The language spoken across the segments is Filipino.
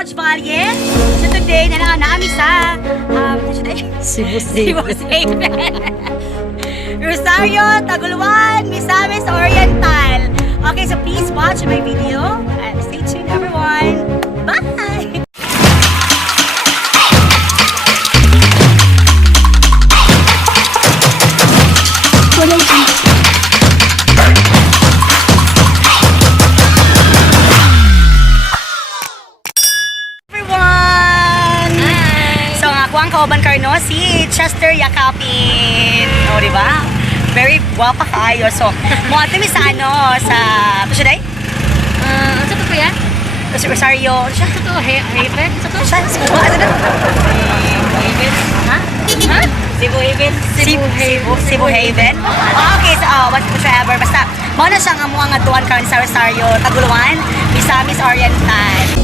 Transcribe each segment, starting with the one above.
Lodge Valle. So today, naami sa, Cebu State. Rosario, Taguluan, Misamis Oriental. Okay, so please watch my video and stay tuned, everyone. Bye! Kauban karno si Chester Yakapin. O, diba? Very guwapa kayo. So, mo ato mi sa ano, sa... Ito siya day? Ano to kuya? Si Rosario. Ano siya? Ito to, Haven? Ito to? Siya? Cebu? Ano na? Haven? Ha? Ha? Cebu Haven? Cebu Haven? Okay, so, whatsoever. Basta, mo na siya nga mga tuwan karon sa Rosario, Taguluan, Misamis Oriental.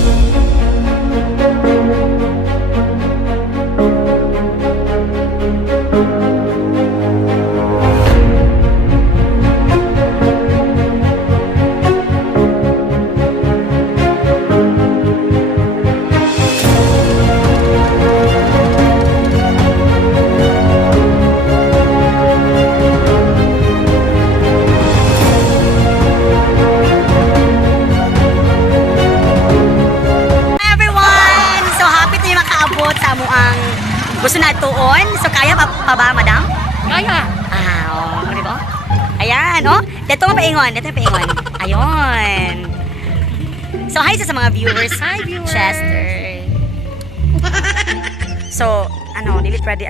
Gusto na tuon? So, kaya pa ba, madam? Kaya. Oo. Ano ba? Ayan, oh. Dito mo paingon. Ayun. So, hi sa mga viewers. Hi, viewers. Chester. So, delete ready.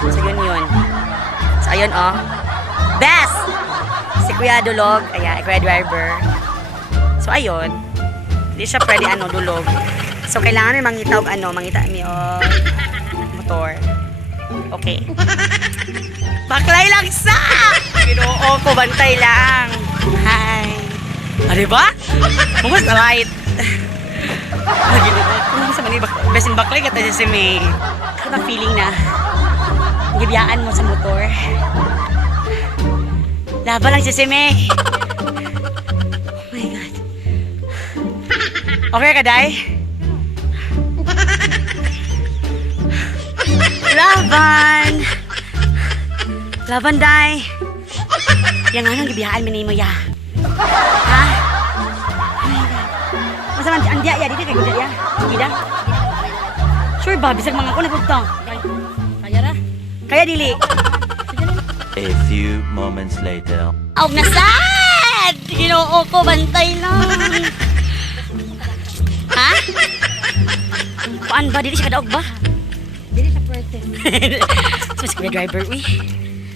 So, yun. So, ayun, oh. Best! Si Kuya Dulog. Ayan, Kuya Driver. So, ayun. Hindi siya pwede, dulog. So, kailangan mangita mi motor. Okay. Baklay lang sa! Ginoo ko, bantay lang. Hi. Diba? Mungus na light. Ginoo ko. Sa mani, besin baklay ka tayo si May. Ano ang feeling na gibiyaan mo sa motor? Laban lang si May. Oh my God. Okay ka, Day? Laban, Day. Yang nang gibiyahan mo ya. Ha? Masa man andia ya dito kay gida ya. Gida. Sure ba bisag mga ko na pugtong. Kaya na. Kaya dili. A few moments later. Aw nasad. Ginoo ko bantay lang. Ha? Kuan ba dili siya kadaog ba? Dili sa pwerte. So, si Kuya Driver, uy.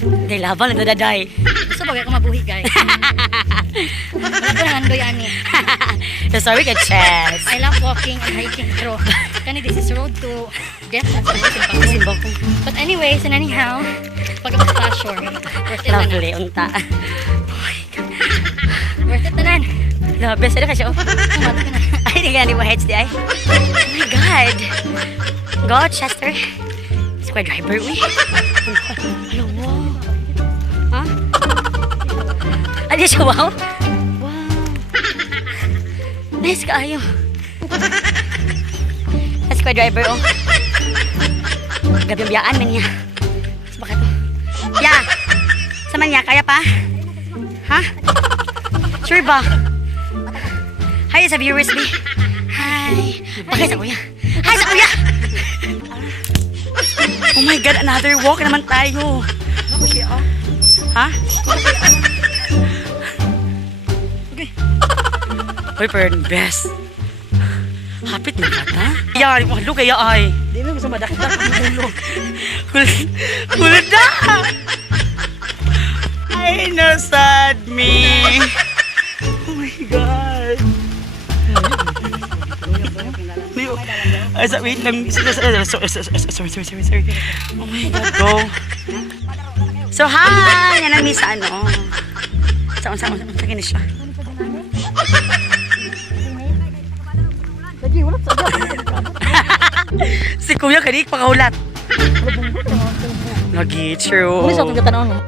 Day laban, nagdadaday. Gusto ba ka mabuhi, guys? Wala ko nang andoy, ani. So, sorry ka, Chess. I love walking and hiking, pero this is road to death. Simbaw ko. But anyways, and anyhow, pagkabas pa shore. Worth it Lovely, na. unta. Worth it na nan. Lovely, sada ka siya, oh. Ay, di gani mo heads di ay. Oh my God. Go, Chester. Square driver, uy. Hello, wow. Ha? Ano siya, wow? Wow. Nice ka, ayo. Square driver, oh. Gabi-biyaan man niya. Baka to. Ya! Sama niya, kaya pa? Ha? Sure ba? Hi sa viewers, B. Hi. Bakit sa kuya? Hi sa kuya! Oh my God, another walk naman tayo. Ha? Okay. Uy, pero best. Hapit na ka ta? Yan, mahalo kaya ay. Di mo gusto madakdak ang ulo. Kulit na! Ay, no sad me. Oh my God. Ay, wait lang. Sorry. Oh my God, go. So, hi! Yan ang misa, Saan kinis siya? Si Kuya kanik pakahulat. Lagi, true. Ano sa itong katanawang mo?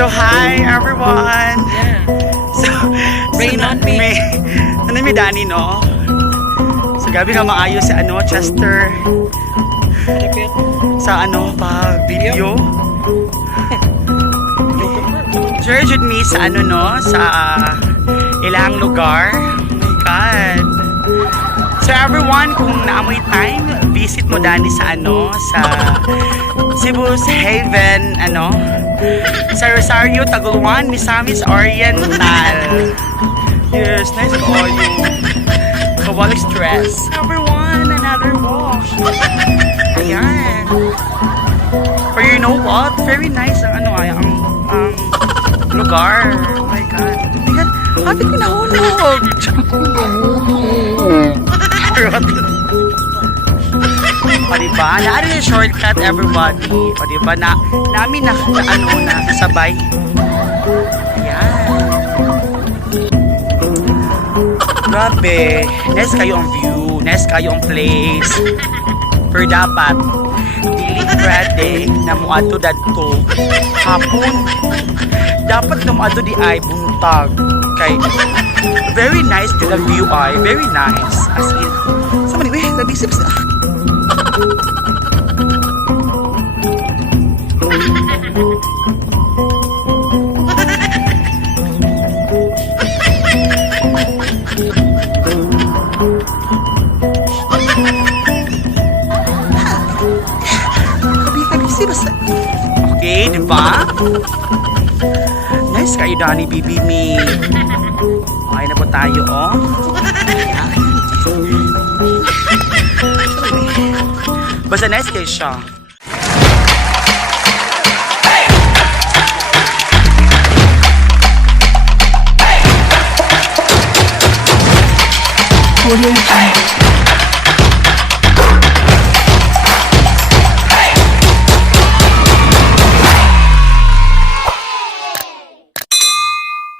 So, hi everyone! So, Rain on me. May Dani, no? So, gabi ka maayos sa ano, Chester. Sa ano, pag video. Sure, should me sa ano, no? Sa ilang lugar. Oh my God. So, everyone, kung naamoy time, visit mo Dani sa ano, sa Cebu's Haven, ano, sa Rosario, Taguluan, Misamis Oriental. Yes, nice for you. Kawal stress. Everyone, another walk. Ayan. For you know what? Very nice ang ano ay, ang lugar. Oh my God. Oh my God. Ate ko nahulog. O diba? Naano yung shortcut, everybody. O diba? Namin nakasabay. Ayan. Grabe. Nice kayo ang view. Nice kayo ang place. Pero dapat, dili Friday na muadto dadto hapon. Dapat na muadto di ay buntag. Kay very nice to the view ay. Very nice. As in. Sama ni, nabisip sa. Okay, di ba? Nice kayo, Dani, bibi me. Okay na po tayo, oh. Basta nice kayo siya. Audio Jungle.